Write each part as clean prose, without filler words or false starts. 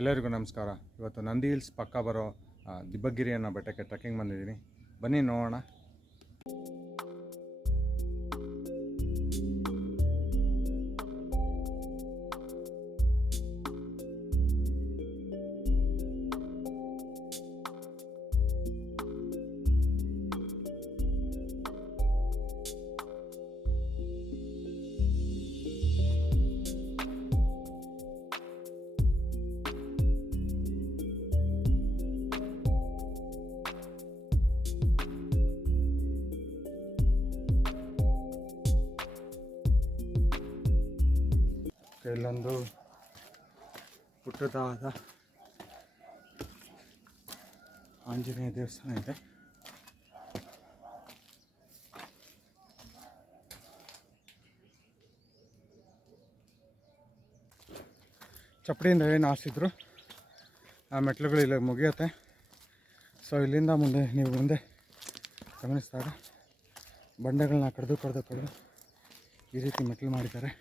ಎಲ್ಲರಿಗೂ ನಮಸ್ಕಾರ. ಇವತ್ತು ನಂದಿ ಹಿಲ್ಸ್ ಪಕ್ಕ ಬರೋ ದಿಬ್ಬಗಿರಿ ಅನ್ನೋ ಬೆಟ್ಟಕ್ಕೆ ಟ್ರೆಕ್ಕಿಂಗ್ ಬಂದಿದ್ದೀನಿ. ಬನ್ನಿ ನೋಡೋಣ. ಇಲ್ಲೊಂದು ಪುಟ್ಟದಾದ ಆಂಜನೇಯ ದೇವಸ್ಥಾನ ಇದೆ. ಚಪ್ಪಡಿಯಿಂದ ಏನು ಹಾಸಿದ್ರು ಆ ಮೆಟ್ಲುಗಳು ಇಲ್ಲಿ ಮುಗಿಯುತ್ತೆ. ಸೊ ಇಲ್ಲಿಂದ ಮುಂದೆ ನೀವು ಮುಂದೆ ಗಮನಿಸಿದಾಗ ಬಂಡೆಗಳನ್ನ ಕಡ್ದು ಈ ರೀತಿ ಮೆಟ್ಲು ಮಾಡಿದ್ದಾರೆ.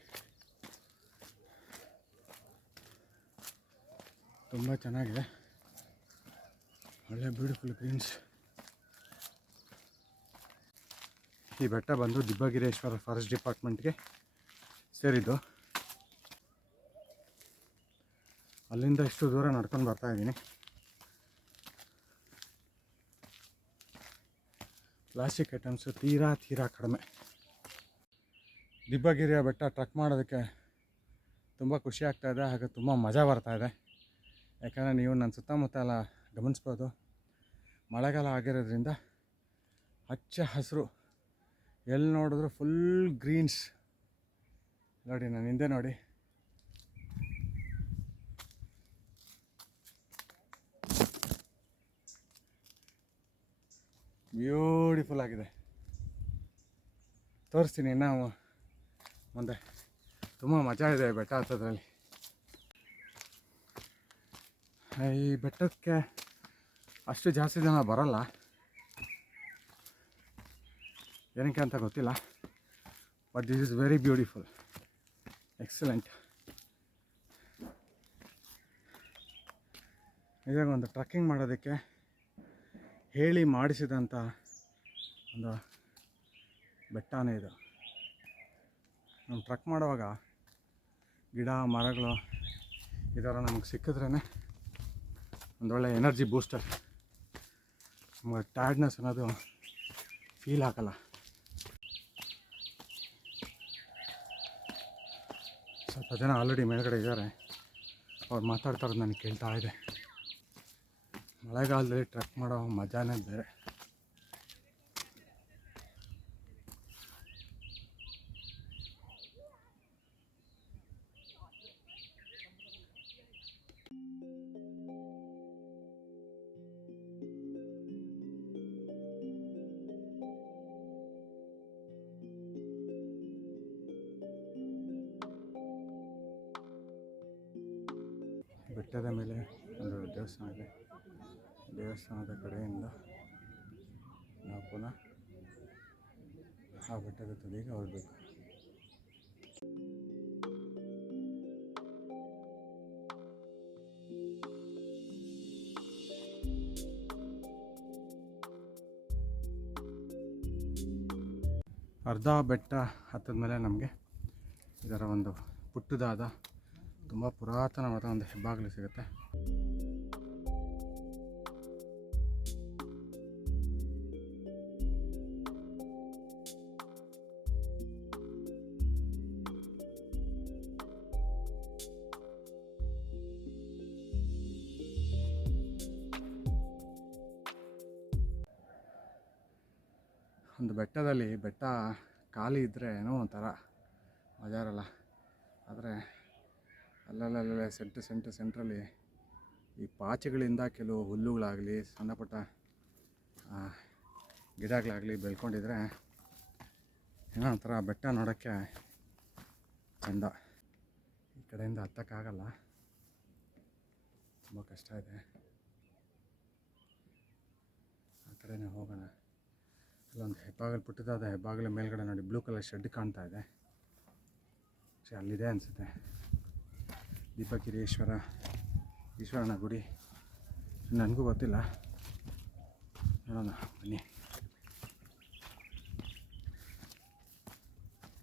ತುಂಬ ಚೆನ್ನಾಗಿದೆ, ಒಳ್ಳೆ ಬ್ಯೂಟಿಫುಲ್ ಗ್ರೀನ್ಸ್. ಈ ಬೆಟ್ಟ ಬಂದು ದಿಬ್ಬಗಿರೇಶ್ವರ ಫಾರೆಸ್ಟ್ ಡಿಪಾರ್ಟ್ಮೆಂಟ್ಗೆ ಸೇರಿದ್ದು. ಅಲ್ಲಿಂದ ಇಷ್ಟು ದೂರ ನಡ್ಕೊಂಡು ಬರ್ತಾಯಿದ್ದೀನಿ. ಪ್ಲಾಸ್ಟಿಕ್ ಐಟಮ್ಸು ತೀರಾ ಕಡಿಮೆ. ದಿಬ್ಬಗಿರಿಯ ಬೆಟ್ಟ ಟ್ರಕ್ ಮಾಡೋದಕ್ಕೆ ತುಂಬ ಖುಷಿ ಆಗ್ತಾಯಿದೆ, ಹಾಗೆ ತುಂಬ ಮಜಾ ಬರ್ತಾಯಿದೆ. ಯಾಕಂದರೆ ನೀವು ನನ್ನ ಸುತ್ತಮುತ್ತ ಎಲ್ಲ ಗಮನಿಸ್ಬೋದು, ಮಳೆಗಾಲ ಆಗಿರೋದ್ರಿಂದ ಹಚ್ಚ ಹಸಿರು, ಎಲ್ಲಿ ನೋಡಿದ್ರು ಫುಲ್ ಗ್ರೀನ್ಸ್. ನೋಡಿ ನಾನು ಹಿಂದೆ ನೋಡಿ, ಬ್ಯೂಟಿಫುಲ್ ಆಗಿದೆ. ತೋರಿಸ್ತೀನಿ ನಾವು ಮುಂದೆ. ತುಂಬ ಮಜಾ ಇದೆ ಬೆಟ್ಟ ಹತ್ತೋದ್ರಲ್ಲಿ. ಈ ಬೆಟ್ಟಕ್ಕೆ ಅಷ್ಟು ಜಾಸ್ತಿ ಜನ ಬರೋಲ್ಲ, ಏನಕ್ಕೆ ಅಂತ ಗೊತ್ತಿಲ್ಲ. But this is very beautiful, excellent. ಇವಾಗ ಒಂದು ಟ್ರಕ್ಕಿಂಗ್ ಮಾಡೋದಕ್ಕೆ ಹೇಳಿ ಮಾಡಿಸಿದಂಥ ಒಂದು ಬೆಟ್ಟನೇ ಇದು. ನಾವು ಟ್ರಕ್ ಮಾಡುವಾಗ ಗಿಡ ಮರಗಳು ಈ ಥರ ನಮಗೆ ಸಿಕ್ಕಿದ್ರೇ ಒಂದೊಳ್ಳೆ ಎನರ್ಜಿ ಬೂಸ್ಟರ್. ನಮಗೆ ಟಯರ್ಡ್ನೆಸ್ ಅನ್ನೋದು ಫೀಲ್ ಆಗಲ್ಲ. ಸ್ವಲ್ಪ ಜನ ಆಲ್ರೆಡಿ ಮೇಲ್ಗಡೆ ಇದ್ದಾರೆ, ಅವ್ರು ಮಾತಾಡ್ತಾರೋದು ನನಗೆ ಕೇಳ್ತಾ ಇದೆ. ಮಳೆಗಾಲದಲ್ಲಿ ಟ್ರೆಕ್ ಮಾಡೋ ಮಜಾನೇ ಬೇರೆ. ಬೆಟ್ಟದ ಮೇಲೆ ಒಂದು ದೇವಸ್ಥಾನ ಇದೆ. ದೇವಸ್ಥಾನದ ಕಡೆಯಿಂದ ನಾವು ಪುನಃ ಆ ಬೆಟ್ಟದ ತುದಿಗೆ ಹೋಗಬೇಕು. ಅರ್ಧ ಬೆಟ್ಟ ಹತ್ತದ ಮೇಲೆ ನಮಗೆ ಇದರ ಒಂದು ಪುಟ್ಟದಾದ ತುಂಬ ಪುರಾತನವಾದ ಒಂದು ಹೆಬ್ಬಾಗಿಲು ಸಿಗುತ್ತೆ. ಒಂದು ಬೆಟ್ಟದಲ್ಲಿ ಬೆಟ್ಟ ಖಾಲಿ ಇದ್ದರೆ ಏನೋ ಒಂಥರ ಮಜಾ ಇರಲ್ಲ. ಆದರೆ ಅಲ್ಲಲ್ಲೇ ಸೆಂಟ್ರಲ್ಲಿ ಈ ಪಾಚಿಗಳಿಂದ ಕೆಲವು ಹುಲ್ಲುಗಳಾಗಲಿ ಸಣ್ಣ ಪುಟ್ಟ ಗಿಡಗಳಾಗಲಿ ಬೆಳ್ಕೊಂಡಿದ್ರೆ ಏನೋ ಒಂಥರ ಬೆಟ್ಟ ನೋಡೋಕ್ಕೆ ಚೆಂದ. ಈ ಕಡೆಯಿಂದ ಹತ್ತಕ್ಕಾಗಲ್ಲ, ತುಂಬ ಕಷ್ಟ ಇದೆ. ಆ ಕಡೆನೇ ಹೋಗೋಣ. ಅಲ್ಲೊಂದು ಹೆಬ್ಬಾಗಿಲು, ಪುಟ್ಟದಾದ ಹೆಬ್ಬಾಗಿಲ ಮೇಲ್ಗಡೆ ನೋಡಿ ಬ್ಲೂ ಕಲರ್ ಶೆಡ್ ಕಾಣ್ತಾ ಇದೆ. ಅಲ್ಲಿದೆ ಅನಿಸುತ್ತೆ ದಿಬ್ಬಗಿರೇಶ್ವರ ಈಶ್ವರನ ಗುಡಿ ನನಗೂ ಗೊತ್ತಿಲ್ಲ, ನೋಡೋಣ ಬನ್ನಿ.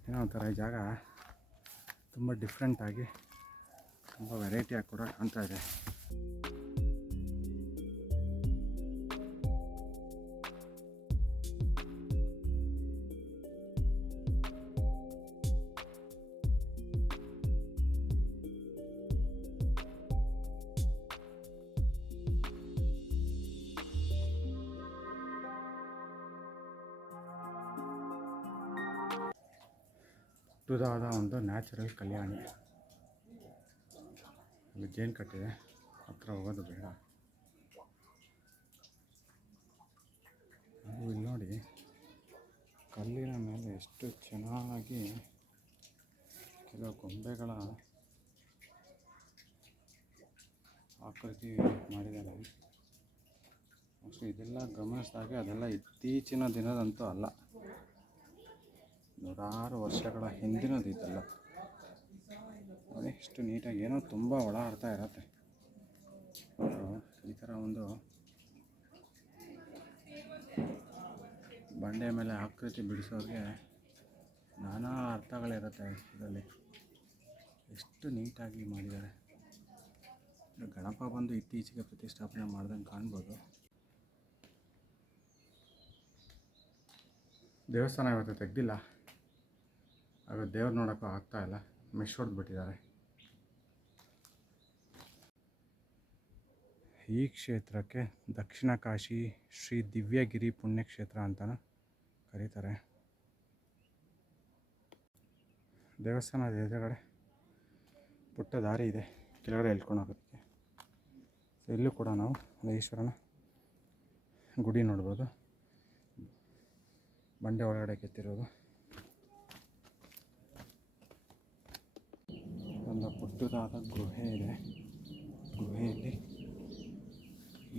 ಏನೋ ಒಂಥರ ಈ ಜಾಗ ತುಂಬ ಡಿಫ್ರೆಂಟಾಗಿ ತುಂಬ ವೆರೈಟಿಯಾಗಿ ಕೂಡ ಕಾಣ್ತಾ ಇದೆ. ದೊಡ್ಡದಾದ ಒಂದು ನ್ಯಾಚುರಲ್ ಕಲ್ಯಾಣಿ. ಅಲ್ಲಿ ಜೇನು ಕಟ್ಟಿದೆ, ಹತ್ರ ಹೋಗೋದು ಬೇಡ. ಇಲ್ಲಿ ನೋಡಿ, ಕಲ್ಲಿನ ಮೇಲೆ ಎಷ್ಟು ಚೆನ್ನಾಗಿ ಕೆಲವು ಗೊಂಬೆಗಳ ಆಕೃತಿ ಮಾಡಿದ್ದಾರೆ. ಅಷ್ಟು ಇದೆಲ್ಲ ಗಮನಿಸಿದಾಗೆ ಅದೆಲ್ಲ ಇತ್ತೀಚಿನ ದಿನದಂತೂ ಅಲ್ಲ, ನೂರಾರು ವರ್ಷಗಳ ಹಿಂದಿನದು ಇದೆಲ್ಲ. ನೋಡಿ ಎಷ್ಟು ನೀಟಾಗಿ, ಏನೋ ತುಂಬ ಒಳ ಅರ್ಥ ಇರತ್ತೆ. ಈ ಥರ ಒಂದು ಬಂಡೆ ಮೇಲೆ ಆಕೃತಿ ಬಿಡಿಸೋರಿಗೆ ನಾನಾ ಅರ್ಥಗಳಿರುತ್ತೆ ಇದರಲ್ಲಿ. ಎಷ್ಟು ನೀಟಾಗಿ ಮಾಡಿದ್ದಾರೆ. ಗಣಪ ಬಂದು ಇತ್ತೀಚೆಗೆ ಪ್ರತಿಷ್ಠಾಪನೆ ಮಾಡ್ದಂಗೆ ಕಾಣ್ಬೋದು. ದೇವಸ್ಥಾನ ಇವತ್ತು ತೆಗ್ದಿಲ್ಲ, ಆಗ ದೇವ್ರು ನೋಡೋಕ್ಕೂ ಆಗ್ತಾಯಿಲ್ಲ, ಮೆಶ್ ಹೊಡೆದ್ಬಿಟ್ಟಿದ್ದಾರೆ. ಈ ಕ್ಷೇತ್ರಕ್ಕೆ ದಕ್ಷಿಣ ಕಾಶಿ ಶ್ರೀ ದಿವ್ಯಗಿರಿ ಪುಣ್ಯಕ್ಷೇತ್ರ ಅಂತಲೂ ಕರೀತಾರೆ. ದೇವಸ್ಥಾನದ ಎದುರುಗಡೆ ಪುಟ್ಟ ದಾರಿ ಇದೆ ಕೆಳಗಡೆ ಎಳ್ಕೊಂಡು ಹೋಗೋದಕ್ಕೆ. ಸೊ ಇಲ್ಲೂ ಕೂಡ ನಾವು ಈಶ್ವರನ ಗುಡಿ ನೋಡ್ಬೋದು, ಬಂಡೆ ಒಳಗಡೆ ಕೆತ್ತಿರೋದು. ಒಂದು ಪುಟ್ಟದಾದ ಗುಹೆ ಇದೆ, ಗುಹೆಯಲ್ಲಿ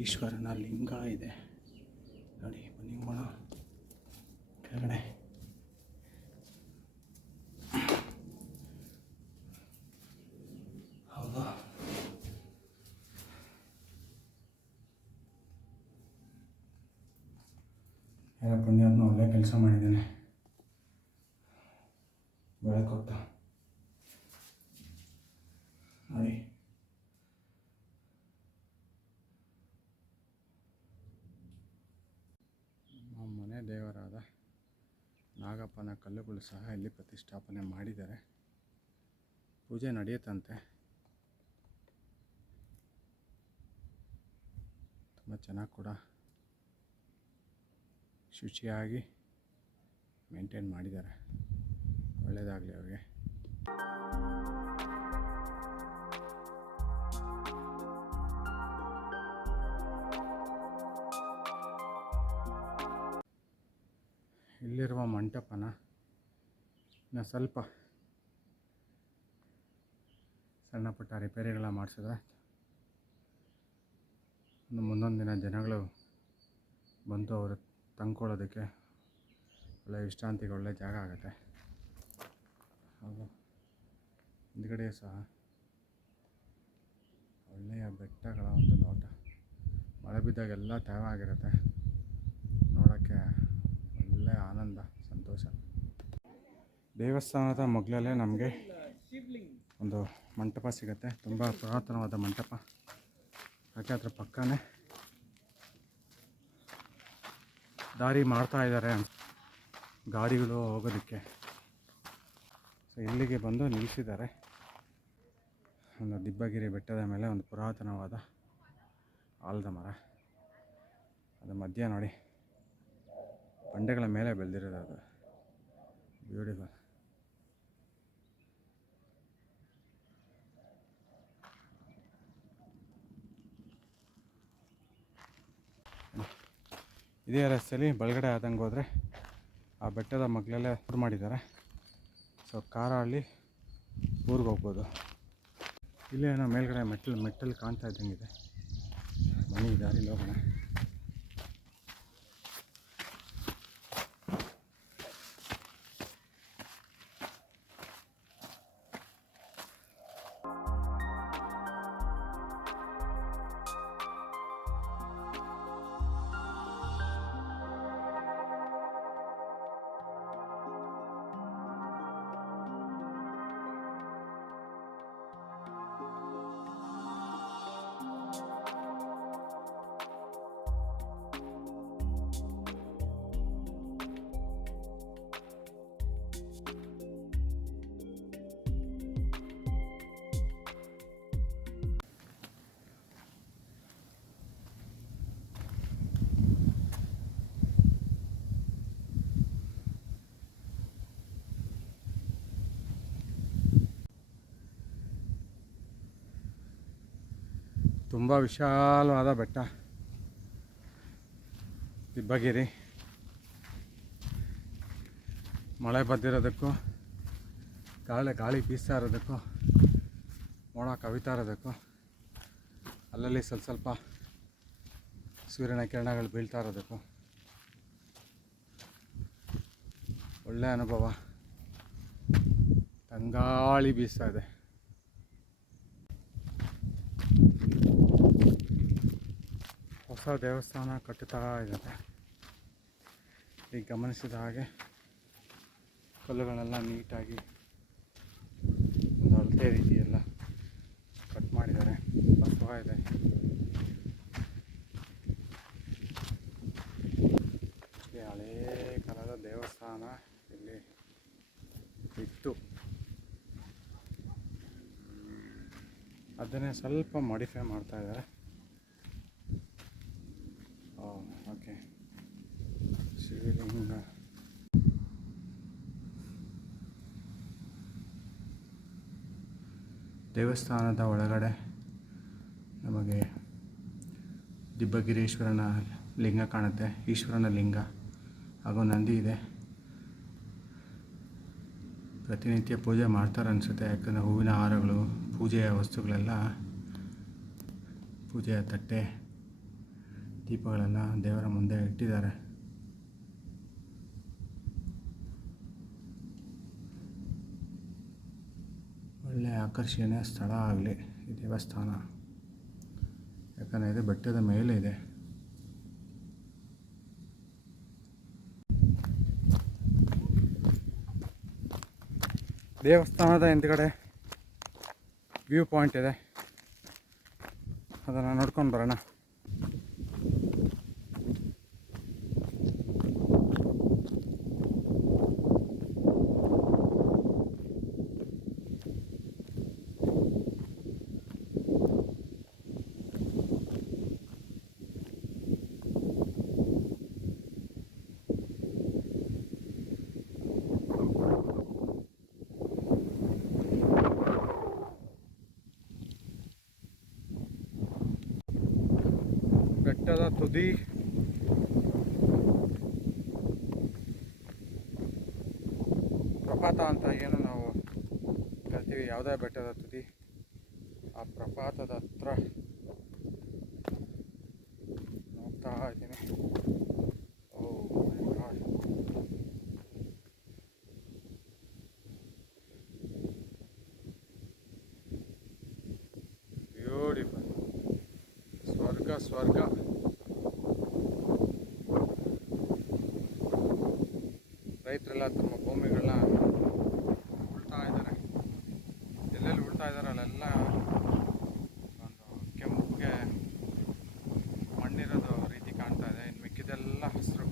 ಈಶ್ವರನ ಲಿಂಗ ಇದೆ ನೋಡಿ. ಬನ್ನಿ ಹೋಗೋಣ ಕೆಳಗಡೆ. ಹೌದಾ, ಎಲ್ಲ ಪುಣ್ಯಾತ್ಮ ಒಳ್ಳೆ ಕೆಲಸ ಮಾಡಿದ್ದೇನೆ, ಬೆಳಕೊತ್ತ ನೋಡಿ. ನಮ್ಮ ಮನೆ ದೇವರಾದ ನಾಗಪ್ಪನ ಕಲ್ಲುಗಳು ಸಹ ಇಲ್ಲಿ ಪ್ರತಿಷ್ಠಾಪನೆ ಮಾಡಿದ್ದಾರೆ. ಪೂಜೆ ನಡೆಯುತ್ತಂತೆ, ತುಂಬ ಚೆನ್ನಾಗಿ ಕೂಡ ಶುಚಿಯಾಗಿ ಮೇಂಟೈನ್ ಮಾಡಿದ್ದಾರೆ. ಒಳ್ಳೆಯದಾಗಲಿ ಅವ್ರಿಗೆ. ಇಲ್ಲಿರುವ ಮಂಟಪನ ಇನ್ನು ಸ್ವಲ್ಪ ಸಣ್ಣ ಪುಟ್ಟ ರಿಪೇರಿಗಳ ಮಾಡಿಸಿದ್ರೆ ಮುಂದೊಂದು ದಿನ ಜನಗಳು ಬಂದು ಅವರು ತಂದ್ಕೊಳ್ಳೋದಕ್ಕೆ ಒಳ್ಳೆಯ ವಿಶ್ರಾಂತಿಗೆ ಒಳ್ಳೆಯ ಜಾಗ ಆಗುತ್ತೆ. ಹಾಗೂ ಹಿಂದ್ಗಡೆ ಸಹ ಒಳ್ಳೆಯ ಬೆಟ್ಟಗಳ ಒಂದು ನೋಟ. ಮಳೆ ಬಿದ್ದಾಗೆಲ್ಲ ತೇವ ಆಗಿರುತ್ತೆ, ನೋಡೋಕ್ಕೆ ಒಳ್ಳೆಯ ಆನಂದ, ಸಂತೋಷ. ದೇವಸ್ಥಾನದ ಮಗ್ಲಲ್ಲೇ ನಮಗೆ ಒಂದು ಮಂಟಪ ಸಿಗುತ್ತೆ, ತುಂಬ ಪುರಾತನವಾದ ಮಂಟಪ. ಯಾಕೆ ಅದ್ರ ಪಕ್ಕನೇ ದಾರಿ ಮಾಡ್ತಾ ಇದ್ದಾರೆ ಗಾಡಿಗಳು ಹೋಗೋದಕ್ಕೆ. ಸೊ ಇಲ್ಲಿಗೆ ಬಂದು ನಿಲ್ಲಿಸಿದ್ದಾರೆ. ಒಂದು ದಿಬ್ಬಗಿರಿ ಬೆಟ್ಟದ ಮೇಲೆ ಒಂದು ಪುರಾತನವಾದ ಆಲದ ಮರ, ಅದು ಮಧ್ಯ ನೋಡಿ ಬಂಡೆಗಳ ಮೇಲೆ ಬೆಳೆದಿರೋದು, ಅದು ಬ್ಯೂಟಿಫುಲ್. ಇದೇ ರಸ್ತೆಯಲ್ಲಿ ಬಲಗಡೆ ಆದಂಗೆ ಹೋದರೆ ಆ ಬೆಟ್ಟದ ಮಗ್ಲಲ್ಲೇ ಊರು ಮಾಡಿದ್ದಾರೆ. ಸೊ ಕಾರಲ್ಲಿ ಊರಿಗೆ ಹೋಗ್ಬೋದು. ಇಲ್ಲೇ ಏನೋ ಮೇಲ್ಗಡೆ ಮೆಟ್ಟಲು ಕಾಣ್ತಾ ಇದ್ದಂಗಿದೆ. ಮನೆ ದಾರಿಲಿ ಹೋಗೋಣ. ತುಂಬ ವಿಶಾಲವಾದ ಬೆಟ್ಟ ದಿಬ್ಬಗಿರಿ. ಮಳೆ ಬಂದಿರೋದಕ್ಕೂ ಗಾಳಿ ಬೀಸ್ತಾ ಇರೋದಕ್ಕೂ ಮೋಡ ಕವಿತಾ ಇರೋದಕ್ಕೂ ಅಲ್ಲಲ್ಲಿ ಸ್ವಲ್ಪ ಸೂರ್ಯನ ಕಿರಣಗಳು ಬೀಳ್ತಾ ಇರೋದಕ್ಕೂ ಒಳ್ಳೆಯ ಅನುಭವ. ತಂಗಾಳಿ ಬೀಸ್ತಾ ಇದೆ. ಹೊಸ ದೇವಸ್ಥಾನ ಕಟ್ಟುತ್ತಾ ಇದ್ದಾರೆ. ಈಗ ಗಮನಿಸಿದ ಹಾಗೆ ಕಲ್ಲುಗಳೆಲ್ಲ ನೀಟಾಗಿ ಒಂದು ಅಳತೆ ರೀತಿಯೆಲ್ಲ ಕಟ್ ಮಾಡಿದ್ದಾರೆ. ಬಸವ ಇದೆ. ಈ ಹಳೇ ಕಾಲದ ದೇವಸ್ಥಾನ ಇಲ್ಲಿ ಇತ್ತು. ಅದನ್ನೇ ಸ್ವಲ್ಪ ಮಾಡಿಫೈ ಮಾಡ್ತಾ ಇದ್ದಾರೆ. ಓಕೆ, ಶಿವಲಿಂಗ. ದೇವಸ್ಥಾನದ ಒಳಗಡೆ ನಮಗೆ ದಿಬ್ಬಗಿರೀಶ್ವರನ ಲಿಂಗ ಕಾಣುತ್ತೆ. ಈಶ್ವರನ ಲಿಂಗ ಹಾಗೂ ನಂದಿ ಇದೆ. ಪ್ರತಿನಿತ್ಯ ಪೂಜೆ ಮಾಡ್ತಾರೆ ಅನಿಸುತ್ತೆ, ಯಾಕಂದರೆ ಹೂವಿನ ಹಾರಗಳು, ಪೂಜೆಯ ವಸ್ತುಗಳೆಲ್ಲ, ಪೂಜೆಯ ತಟ್ಟೆ, ದೀಪಗಳೆಲ್ಲ ದೇವರ ಮುಂದೆ ಇಟ್ಟಿದ್ದಾರೆ. ಒಳ್ಳೆಯ ಆಕರ್ಷಣೀಯ ಸ್ಥಳ ಆಗಲಿ ಈ ದೇವಸ್ಥಾನ, ಯಾಕಂದರೆ ಇದು ಬೆಟ್ಟದ ಮೇಲೆ ಇದೆ. ದೇವಸ್ಥಾನದ ಹಿಂದ್ಗಡೆ ವ್ಯೂ ಪಾಯಿಂಟ್ ಇದೆ, ಅದನ್ನು ನೋಡ್ಕೊಂಡು ಬರೋಣ. ಬೆಟ್ಟದ ತುದಿ ಪ್ರಪಾತ ಅಂತ ಏನು ನಾವು ಕರಿತೀವಿ, ಯಾವುದೇ ಬೆಟ್ಟದ ತುದಿ, ಆ ಪ್ರಪಾತದ ಹತ್ರ ನೋಡ್ತಾ ಇದ್ದೀನಿ. ಬ್ಯೂಟಿಫುಲ್, ಸ್ವರ್ಗ. ರೈತರೆಲ್ಲ ತಮ್ಮ ಭೂಮಿಗಳನ್ನ ಉಳ್ತಾ ಇದ್ದಾರೆ. ಎಲ್ಲೆಲ್ಲಿ ಉಳ್ತಾ ಇದ್ದಾರೆ ಅಲ್ಲೆಲ್ಲ ಒಂದು ಕೆಂಪಿಗೆ ಮಣ್ಣಿರೋದು ರೀತಿ ಕಾಣ್ತಾ ಇದೆ. ಇನ್ನು ಮಿಕ್ಕಿದೆಲ್ಲ ಹಸಿರು.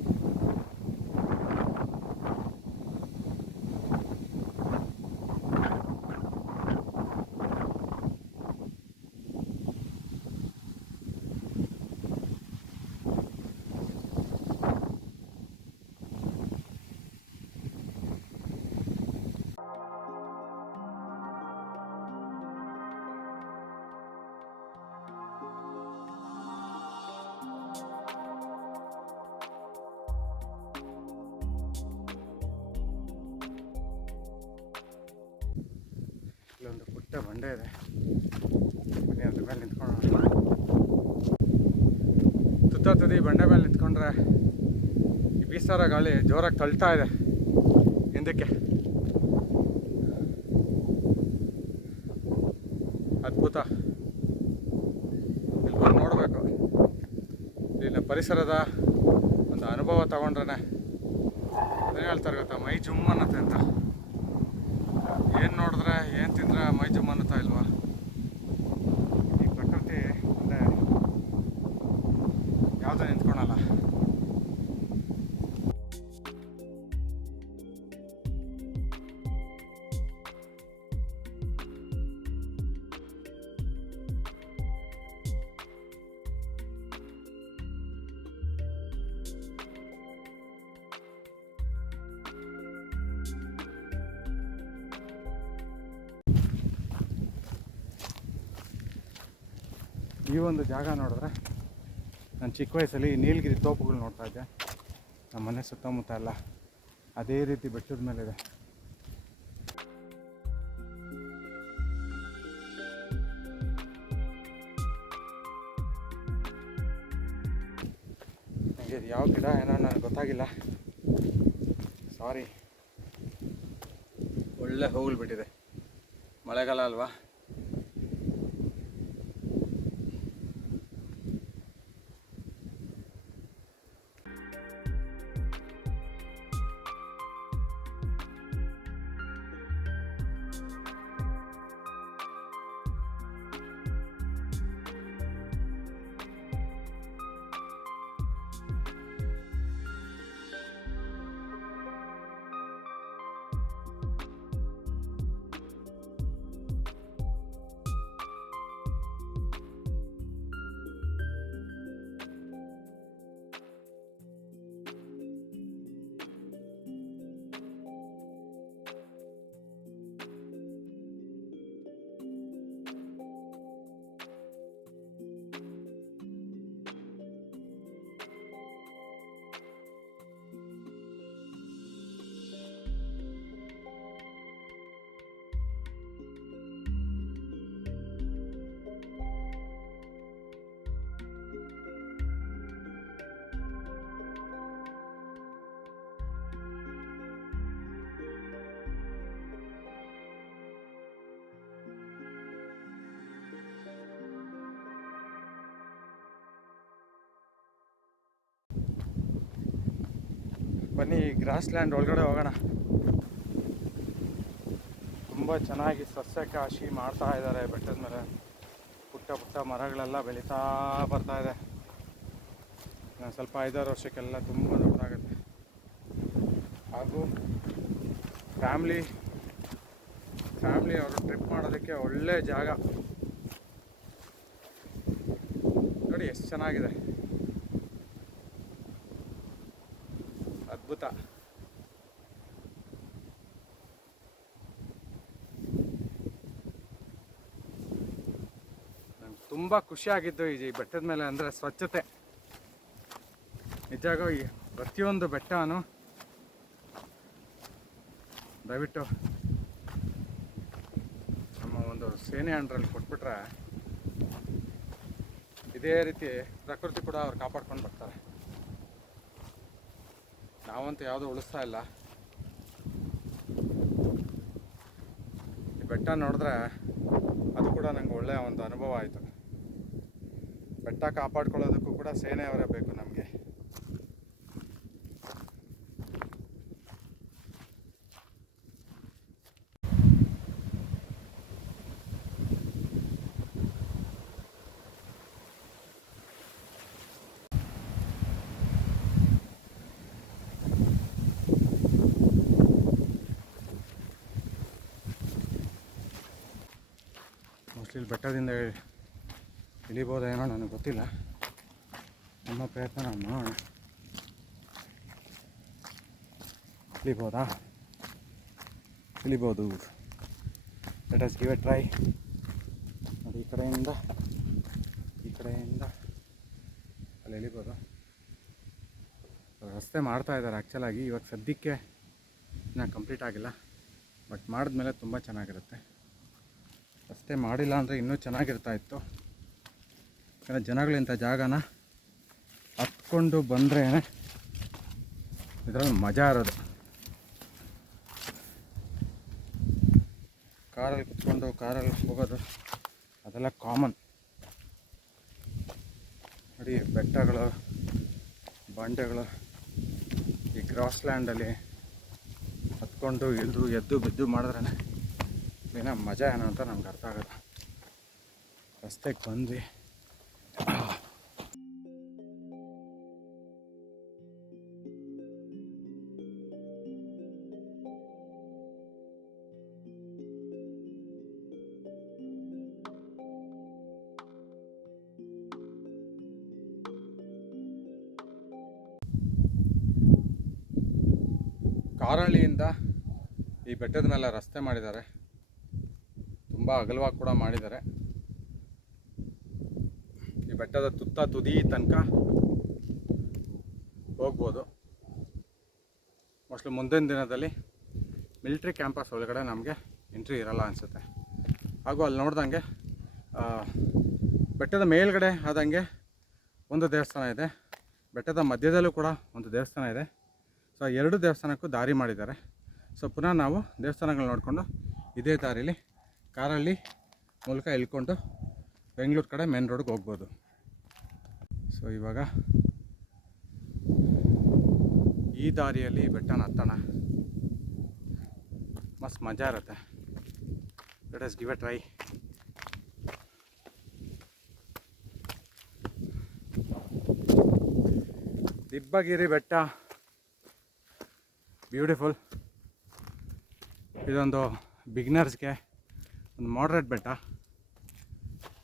ಇಲ್ಲೊಂದು ಪುಟ್ಟ ಬಂಡೆ ಇದೆ, ಬನ್ನಿ ಅದ್ರ ಮೇಲೆ ನಿಂತ್ಕೊಳ್ಳೋಣ. ತುದಿ ಬಂಡೆ ಮೇಲೆ ನಿಂತ್ಕೊಂಡ್ರೆ ಈ ಬೀಸಾರ ಗಾಳಿ ಜೋರಾಗಿ ತಳ್ತಾ ಇದೆ ಹಿಂದಕ್ಕೆ. ಅದ್ಭುತ. ಇಲ್ಲಿ ಬಂದು ನೋಡಬೇಕು. ಇಲ್ಲಿನ ಪರಿಸರದ ಒಂದು ಅನುಭವ ತಗೊಂಡ್ರೆ ಅದೇನು ಹೇಳ್ತಾರೆ ಗೊತ್ತಾ, ಮೈ ಜುಮ್ ಅನ್ನತ್ತೆ ಅಂತ. ಏನು ನೋಡಿದ್ರೆ, ಏನು ತಿಂದರೆ ಮೈ ಜುಮ್ ಅನ್ನತ್ತಾ ಇಲ್ವಾ? ಈ ಪ್ರಕೃತಿ ಅಂದರೆ ಯಾವುದೋ ನಿಂತ್ಕೊಳಲ್ಲ. ಈ ಒಂದು ಜಾಗ ನೋಡಿದ್ರೆ ನಾನು ಚಿಕ್ಕ ವಯಸ್ಸಲ್ಲಿ ನೀಲಗಿರಿ ತೋಪುಗಳು ನೋಡ್ತಾ ಇದ್ದೆ. ನಮ್ಮ ಮನೆ ಸುತ್ತಮುತ್ತ ಎಲ್ಲ ಅದೇ ರೀತಿ ಬೆಟ್ಟದ ಮೇಲಿದೆ. ನನಗೆ ಇದು ಯಾವ ಗಿಡ ಏನೋ ನನಗೆ ಗೊತ್ತಾಗಿಲ್ಲ, ಸಾರಿ. ಒಳ್ಳೆ ಹೋಗ್ಲು ಬಿಟ್ಟಿದೆ, ಮಳೆಗಾಲ ಅಲ್ವಾ. ಬನ್ನಿ ಗ್ರಾಸ್ ಲ್ಯಾಂಡ್ ಒಳಗಡೆ ಹೋಗೋಣ. ತುಂಬ ಚೆನ್ನಾಗಿ ಸಸ್ಯಕಾಶಿ ಮಾಡ್ತಾ ಇದ್ದಾರೆ ಬೆಟ್ಟದ ಮೇಲೆ. ಪುಟ್ಟ ಪುಟ್ಟ ಮರಗಳೆಲ್ಲ ಬೆಳೀತಾ ಬರ್ತಾ ಇದೆ. ನಾನು ಸ್ವಲ್ಪ 5-6 ವರ್ಷಕ್ಕೆಲ್ಲ ತುಂಬ ದೊಡ್ಡದಾಗುತ್ತೆ. ಹಾಗೂ ಫ್ಯಾಮ್ಲಿ ಅವರು ಟ್ರಿಪ್ ಮಾಡೋದಕ್ಕೆ ಒಳ್ಳೆ ಜಾಗ ನೋಡಿ, ಎಷ್ಟು ಚೆನ್ನಾಗಿದೆ, ಅದ್ಭುತ. ನಂಗೆ ತುಂಬ ಖುಷಿಯಾಗಿದ್ದು ಈ ಬೆಟ್ಟದ ಮೇಲೆ ಅಂದರೆ ಸ್ವಚ್ಛತೆ. ನಿಜವಾಗಿ ಪ್ರತಿಯೊಂದು ಬೆಟ್ಟನೂ ದಯವಿಟ್ಟು ನಮ್ಮ ಒಂದು ಸೇನೆ ಅಂಡ್ರಲ್ಲಿ ಕೊಟ್ಬಿಟ್ರೆ ಇದೇ ರೀತಿ ಪ್ರಕೃತಿ ಕೂಡ ಅವ್ರು ಕಾಪಾಡ್ಕೊಂಡು ಬರ್ತಾರೆ. ನಾವಂತೂ ಯಾವುದೂ ಉಳಿಸ್ತಾ ಇಲ್ಲ. ಈ ಬೆಟ್ಟ ನೋಡಿದ್ರೆ ಅದು ಕೂಡ ನನಗೆ ಒಳ್ಳೆಯ ಒಂದು ಅನುಭವ ಆಯಿತು. ಬೆಟ್ಟ ಕಾಪಾಡ್ಕೊಳ್ಳೋದಕ್ಕೂ ಕೂಡ ಸೇನೆಯವರೇ ಬೇಕು ನಮಗೆ. ಮೋಸ್ಟ್ಲಿ ಬೆಟ್ಟದಿಂದ ಇಳಿಬೋದೇನೋ ನನಗೆ ಗೊತ್ತಿಲ್ಲ. ನಮ್ಮ ಪ್ರಯತ್ನ ನಾವು ಮಾಡೋಣ. ಇಳಿಬೋದು. Let us give a try. ನೋಡಿ, ಈ ಕಡೆಯಿಂದ ಅಲ್ಲಿ ಇಳಿಬೋದು. ರಸ್ತೆ ಮಾಡ್ತಾ ಇದ್ದಾರೆ ಆ್ಯಕ್ಚುಲಾಗಿ. ಇವಾಗ ಸದ್ಯಕ್ಕೆ ಇನ್ನೂ ಕಂಪ್ಲೀಟ್ ಆಗಿಲ್ಲ, ಬಟ್ ಮಾಡಿದ್ಮೇಲೆ ತುಂಬ ಚೆನ್ನಾಗಿರುತ್ತೆ. ರಸ್ತೆ ಮಾಡಿಲ್ಲ ಅಂದರೆ ಇನ್ನೂ ಚೆನ್ನಾಗಿರ್ತಾ ಇತ್ತು. ಯಾಕಂದರೆ ಜನಗಳಿಂಥ ಜಾಗನ ಹತ್ಕೊಂಡು ಬಂದರೆ ಇದರಲ್ಲಿ ಮಜಾ ಇರೋದು. ಕಾರಲ್ಲಿ ಕುತ್ಕೊಂಡು ಕಾರಲ್ಲಿ ಹೋಗೋದು ಅದೆಲ್ಲ ಕಾಮನ್. ನೋಡಿ, ಬೆಟ್ಟಗಳು, ಬಂಡೆಗಳು, ಈ ಗ್ರಾಸ್ ಲ್ಯಾಂಡಲ್ಲಿ ಹತ್ಕೊಂಡು ಇಳಿದು ಎದ್ದು ಬಿದ್ದು ಮಾಡಿದ್ರೇ ಏನೋ ಮಜಾ ಏನೋ ಅಂತ ನಮ್ಗೆ ಅರ್ಥ ಆಗೋದು. ರಸ್ತೆಗೆ ಬಂದ್ವಿ. ಕಾರಳಿಯಿಂದ ಈ ಬೆಟ್ಟದ ಮೇಲೆ ರಸ್ತೆ ಮಾಡಿದ್ದಾರೆ. ತುಂಬ ಅಗಲವಾಗಿ ಕೂಡ ಮಾಡಿದ್ದಾರೆ. ಬೆಟ್ಟದ ತುದಿ ತನಕ ಹೋಗ್ಬೋದು. ಮೋಸ್ಟ್ಲಿ ಮುಂದಿನ ದಿನದಲ್ಲಿ ಮಿಲಿಟ್ರಿ ಕ್ಯಾಂಪಸ್ ಒಳಗಡೆ ನಮಗೆ ಎಂಟ್ರಿ ಇರಲ್ಲ ಅನಿಸುತ್ತೆ. ಹಾಗೂ ಅಲ್ಲಿ ನೋಡ್ದಂಗೆ ಬೆಟ್ಟದ ಮೇಲ್ಗಡೆ ಆದಂಗೆ ಒಂದು ದೇವಸ್ಥಾನ ಇದೆ, ಬೆಟ್ಟದ ಮಧ್ಯದಲ್ಲೂ ಕೂಡ ಒಂದು ದೇವಸ್ಥಾನ ಇದೆ. ಸೊ ಎರಡು ದೇವಸ್ಥಾನಕ್ಕೂ ದಾರಿ ಮಾಡಿದ್ದಾರೆ. ಸೊ ಪುನಃ ನಾವು ದೇವಸ್ಥಾನಗಳು ನೋಡಿಕೊಂಡು ಇದೇ ದಾರಿಲಿ ಕಾರಲ್ಲಿ ಮೂಲಕ ಇಳ್ಕೊಂಡು ಬೆಂಗಳೂರು ಕಡೆ ಮೇನ್ ರೋಡ್ಗೆ ಹೋಗ್ಬೋದು. ಸೊ ಇವಾಗ ಈ ದಾರಿಯಲ್ಲಿ ಬೆಟ್ಟನ ಹತ್ತೋಣ, ಮಸ್ತ್ ಮಜಾ ಇರುತ್ತೆ. Let us give a try. Dibbagiri Betta beautiful. ಇದೊಂದು ಬಿಗಿನರ್ಸ್ಗೆ ಒಂದು ಮಾಡ್ರೇಟ್ ಬೆಟ್ಟ.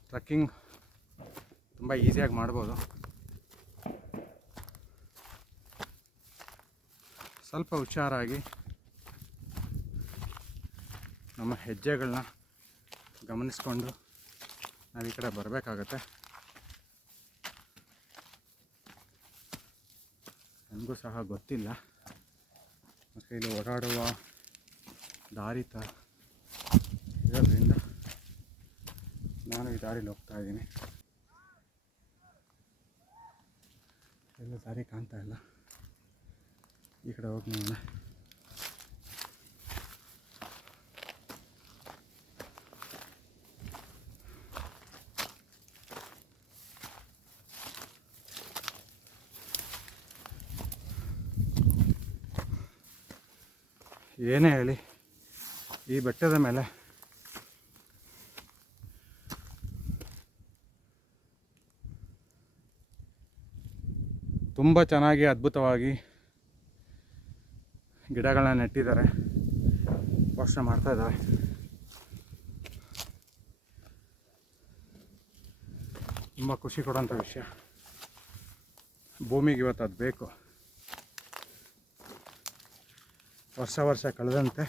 ಟ್ರಕ್ಕಿಂಗ್ ತುಂಬ ಈಸಿಯಾಗಿ ಮಾಡ್ಬೋದು. ಸ್ವಲ್ಪ ಹುಷಾರಾಗಿ ನಮ್ಮ ಹೆಜ್ಜೆಗಳನ್ನ ಗಮನಿಸ್ಕೊಂಡು ನಾವು ಈ ಕಡೆ ಬರಬೇಕಾಗತ್ತೆ. ನನಗೂ ಸಹ ಗೊತ್ತಿಲ್ಲ, ಮತ್ತು ಇಲ್ಲಿ ಓಡಾಡುವ ದಾರಿ ಇರೋದ್ರಿಂದ ನಾನು ಈ ದಾರಿಲಿ ಹೋಗ್ತಾ ಇದ್ದೀನಿ. ಎಲ್ಲ ದಾರಿ ಕಾಣ್ತಾ ಇಲ್ಲ, ಈ ಕಡೆ ಹೋಗಿ ನೋಡೋಣ. ಏನೇ ಹೇಳಿ, ಈ ಬೆಟ್ಟದ ಮೇಲೆ ತುಂಬ ಚೆನ್ನಾಗಿ ಅದ್ಭುತವಾಗಿ ಗಿಡಗಳನ್ನ ನೆಟ್ಟಿದ್ದಾರೆ, ಪೋಷಣೆ ಮಾಡ್ತಾ ಇದ್ದಾರೆ. ತುಂಬ ಖುಷಿ ಕೊಡೋಂಥ ವಿಷಯ. ಭೂಮಿಗೆ ಇವತ್ತು ಅದು ಬೇಕು. ವರ್ಷ ಕಳೆದಂತೆ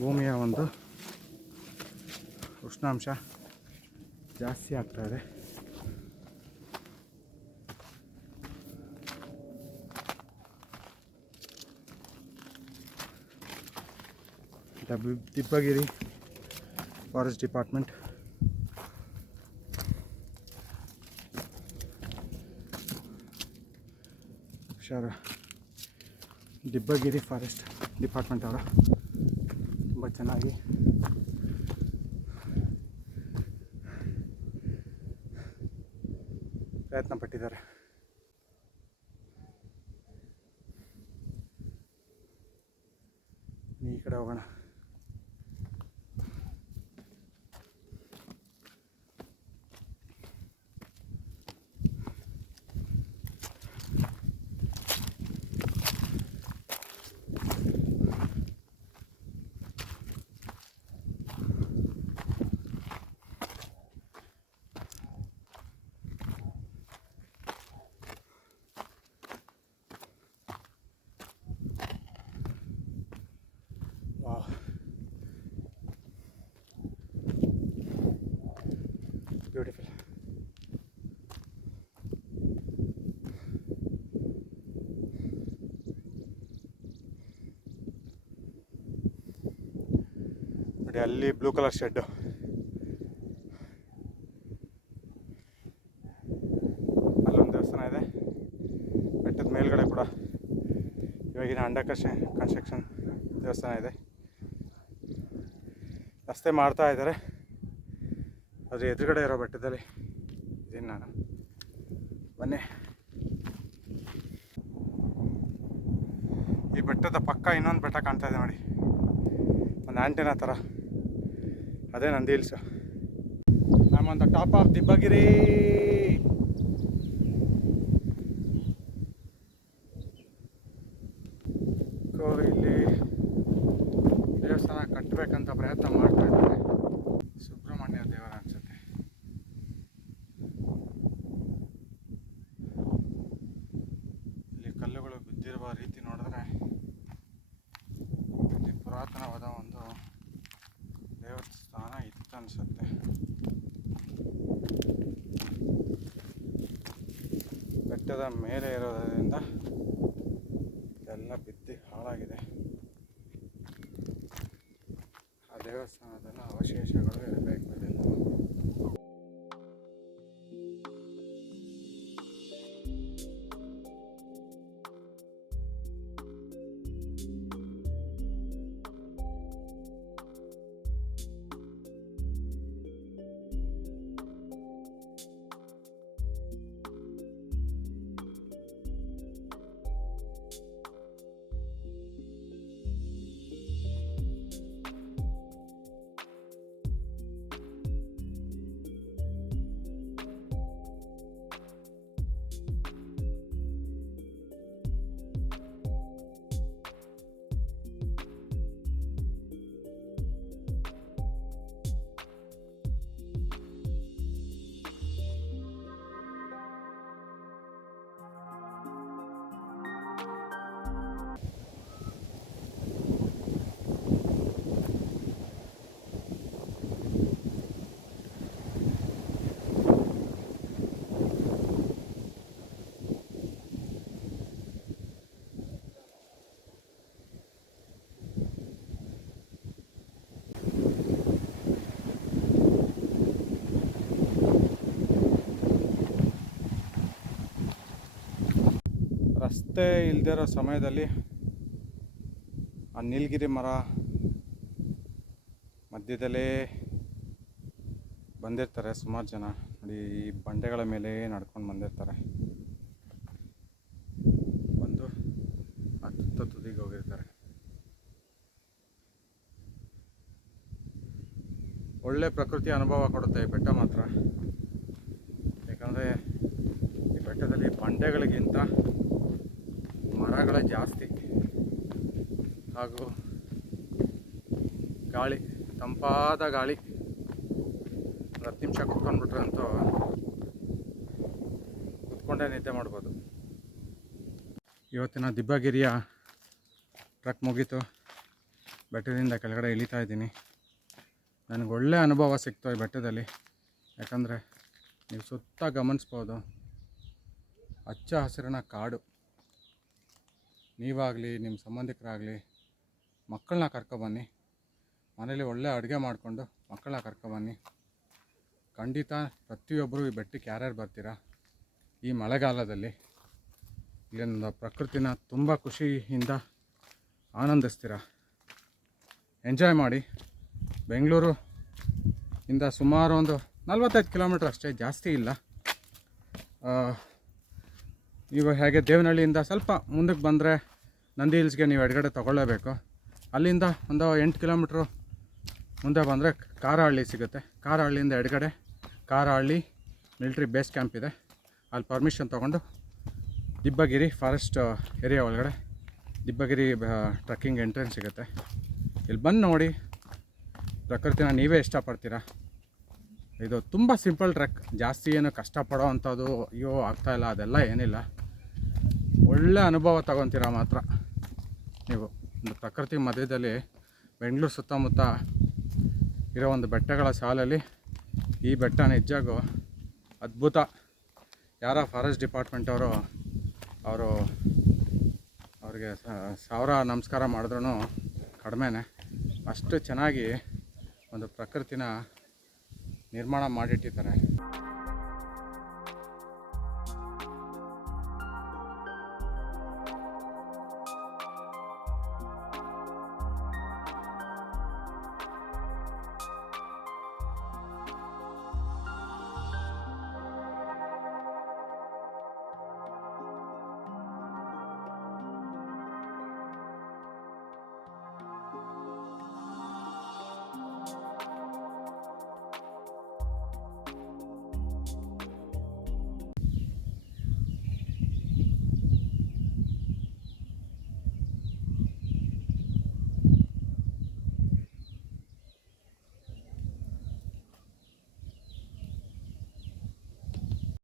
ಭೂಮಿಯ ಒಂದು ಉಷ್ಣಾಂಶ ಜಾಸ್ತಿ ಆಗ್ತಾಯಿದೆ. ದಿಬ್ಬಗಿರಿ ಫಾರೆಸ್ಟ್ ಡಿಪಾರ್ಟ್ಮೆಂಟ್ ಹುಷಾರು. ದಿಬ್ಬಗಿರಿ ಫಾರೆಸ್ಟ್ ಡಿಪಾರ್ಟ್ಮೆಂಟ್ ಅವರು ತುಂಬ ಚೆನ್ನಾಗಿ ಪ್ರಯತ್ನ ಪಟ್ಟಿದ್ದಾರೆ. ಈ ಕಡೆ ಹೋಗೋಣ. ಬ್ಯೂಟಿಫುಲ್. ನೋಡಿ ಅಲ್ಲಿ ಬ್ಲೂ ಕಲರ್ ಶೆಡ್ಡು, ಅಲ್ಲೊಂದು ದೇವಸ್ಥಾನ ಇದೆ. ಬೆಟ್ಟದ ಮೇಲ್ಗಡೆ ಕೂಡ ಇವಾಗಿನ ಅಂಡರ್ ಕನ್ಸ್ಟ್ರಕ್ಷನ್ ದೇವಸ್ಥಾನ ಇದೆ. ರಸ್ತೆ ಮಾಡ್ತಾ ಇದ್ದಾರೆ. ಅದ್ರ ಎದುರುಗಡೆ ಇರೋ ಬೆಟ್ಟದಲ್ಲಿ ಇದೀನಿ ನಾನು. ಬನ್ನಿ. ಈ ಬೆಟ್ಟದ ಪಕ್ಕ ಇನ್ನೊಂದು ಬೆಟ್ಟ ಕಾಣ್ತಾ ಇದೆ ನೋಡಿ, ಒಂದು ಆಂಟೆನಾ ಥರ. ಅದೇ Nandi hills. I am on the top of Dibbagiri. ಇಲ್ಲಿ ದೇವಸ್ಥಾನ ಕಟ್ಟಬೇಕಂತ ಪ್ರಯತ್ನ ಮಾಡ್ತಾ ಇದ್ದಾರೆ. ಸುಬ್ರಹ್ಮಣ್ಯ ದೇವರ ಅನ್ಸುತ್ತೆ. ಇಲ್ಲಿ ಕಲ್ಲುಗಳು ಬಿದ್ದಿರುವ ರೀತಿ ನೋಡಿದ್ರೆ ಇಲ್ಲಿ ಪುರಾತನವಾದ ಒಂದು ದೇವಸ್ಥಾನ ಇತ್ತು ಅನಿಸುತ್ತೆ. ಬೆಟ್ಟದ ಮೇಲೆ ಇರೋದರಿಂದ ಇದೆಲ್ಲ ಬಿದ್ದು ಹಾಳಾಗಿದೆ. ಆ ದೇವಸ್ಥಾನದೆಲ್ಲ ಅವಶೇಷಗಳು ಇರಬೇಕು ಇದೆಲ್ಲ. ರಸ್ತೆ ಇಲ್ದಿರೋ ಸಮಯದಲ್ಲಿ ಆ ನೀಲಗಿರಿ ಮರ ಮಧ್ಯದಲ್ಲೇ ಬಂದಿರ್ತಾರೆ ಸುಮಾರು ಜನ. ನೋಡಿ, ಈ ಬಂಡೆಗಳ ಮೇಲೆ ನಡ್ಕೊಂಡು ಬಂದಿರ್ತಾರೆ, ಬಂದು ಆ ತುದಿಗೆ ಹೋಗಿರ್ತಾರೆ. ಒಳ್ಳೆ ಪ್ರಕೃತಿ ಅನುಭವ ಕೊಡುತ್ತೆ ಈ ಬೆಟ್ಟ ಮಾತ್ರ. ಯಾಕಂದರೆ ಈ ಬೆಟ್ಟದಲ್ಲಿ ಬಂಡೆಗಳಿಗಿಂತ ಮರಗಳೇ ಜಾಸ್ತಿ, ಹಾಗೂ ಗಾಳಿ, ತಂಪಾದ ಗಾಳಿ. 10 ನಿಮಿಷ ಕುತ್ಕೊಂಡ್ಬಿಟ್ರೆ ಅಂತೂ ಕುತ್ಕೊಂಡೇ ನಿದ್ದೆ ಮಾಡ್ಬೋದು. ಇವತ್ತಿನ ದಿಬ್ಬಗಿರಿಯ ಟ್ರಕ್ ಮುಗೀತು. ಬೆಟ್ಟದಿಂದ ಕೆಳಗಡೆ ಇಳಿತಾ ಇದ್ದೀನಿ. ನನಗೆ ಒಳ್ಳೆ ಅನುಭವ ಸಿಕ್ತು ಈ ಬೆಟ್ಟದಲ್ಲಿ. ಯಾಕಂದರೆ ನೀವು ಸುತ್ತ ಗಮನಿಸ್ಬೋದು, ಹಚ್ಚ ಹಸಿರಿನ ಕಾಡು. ನೀವಾಗಲಿ, ನಿಮ್ಮ ಸಂಬಂಧಿಕರಾಗಲಿ, ಮಕ್ಕಳನ್ನ ಕರ್ಕೊಬನ್ನಿ. ಮನೇಲಿ ಒಳ್ಳೆ ಅಡುಗೆ ಮಾಡಿಕೊಂಡು ಮಕ್ಕಳನ್ನ ಕರ್ಕೊಬನ್ನಿ. ಖಂಡಿತ ಪ್ರತಿಯೊಬ್ಬರು ಈ ಬೆಟ್ಟಕ್ಕೆ ಯಾರ್ಯಾರು ಬರ್ತೀರಾ ಈ ಮಳೆಗಾಲದಲ್ಲಿ, ಇಲ್ಲಿನ ಪ್ರಕೃತಿನ ತುಂಬ ಖುಷಿಯಿಂದ ಆನಂದಿಸ್ತೀರ. ಎಂಜಾಯ್ ಮಾಡಿ. ಬೆಂಗಳೂರು ಇಂದ ಸುಮಾರು ಒಂದು 45 ಕಿಲೋಮೀಟ್ರ್ ಅಷ್ಟೇ, ಜಾಸ್ತಿ ಇಲ್ಲ. ನೀವು ಹೇಗೆ ದೇವನಹಳ್ಳಿಯಿಂದ ಸ್ವಲ್ಪ ಮುಂದಕ್ಕೆ ಬಂದರೆ ನಂದಿ ಹಿಲ್ಸ್ಗೆ ನೀವು ಎಡಗಡೆ ತೊಗೊಳ್ಳೇಬೇಕು. ಅಲ್ಲಿಂದ ಒಂದು 8 ಕಿಲೋಮೀಟ್ರು ಮುಂದೆ ಬಂದರೆ ಕಾರಹಳ್ಳಿ ಸಿಗುತ್ತೆ. ಕಾರಹಳ್ಳಿಯಿಂದ ಎಡಗಡೆ ಕಾರಹಳ್ಳಿ ಮಿಲ್ಟ್ರಿ ಬೇಸ್ ಕ್ಯಾಂಪ್ ಇದೆ. ಅಲ್ಲಿ ಪರ್ಮಿಷನ್ ತೊಗೊಂಡು ದಿಬ್ಬಗಿರಿ ಫಾರೆಸ್ಟ್ ಏರಿಯಾ ಒಳಗಡೆ ದಿಬ್ಬಗಿರಿ ಟ್ರಕ್ಕಿಂಗ್ ಎಂಟ್ರೆನ್ಸ್ ಸಿಗುತ್ತೆ. ಇಲ್ಲಿ ಬಂದು ನೋಡಿ, ಪ್ರಕೃತಿನ ನೀವೇ ಇಷ್ಟಪಡ್ತೀರಾ. ಇದು ತುಂಬ ಸಿಂಪಲ್ ಟ್ರೆಕ್, ಜಾಸ್ತಿ ಏನು ಕಷ್ಟಪಡೋ ಅಂಥದ್ದು ಅಯ್ಯೋ ಆಗ್ತಾಯಿಲ್ಲ ಅದೆಲ್ಲ ಏನಿಲ್ಲ. ಒಳ್ಳೆ ಅನುಭವ ತಗೊತೀರ ಮಾತ್ರ ನೀವು. ಒಂದು ಪ್ರಕೃತಿ ಮಧ್ಯದಲ್ಲಿ ಬೆಂಗಳೂರು ಸುತ್ತಮುತ್ತ ಇರೋ ಒಂದು ಬೆಟ್ಟಗಳ ಸಾಲಲ್ಲಿ ಈ ಬೆಟ್ಟ ನಿಜವಾಗೂ ಅದ್ಭುತ. ಯಾರೋ ಫಾರೆಸ್ಟ್ ಡಿಪಾರ್ಟ್ಮೆಂಟ್ ಅವ್ರಿಗೆ 1000 ನಮಸ್ಕಾರ ಮಾಡಿದ್ರೂ ಕಡಿಮೆನೇ. ಅಷ್ಟು ಚೆನ್ನಾಗಿ ಒಂದು ಪ್ರಕೃತಿನ ನಿರ್ಮಾಣ ಮಾಡಿಟ್ಟಿದ್ದಾರೆ.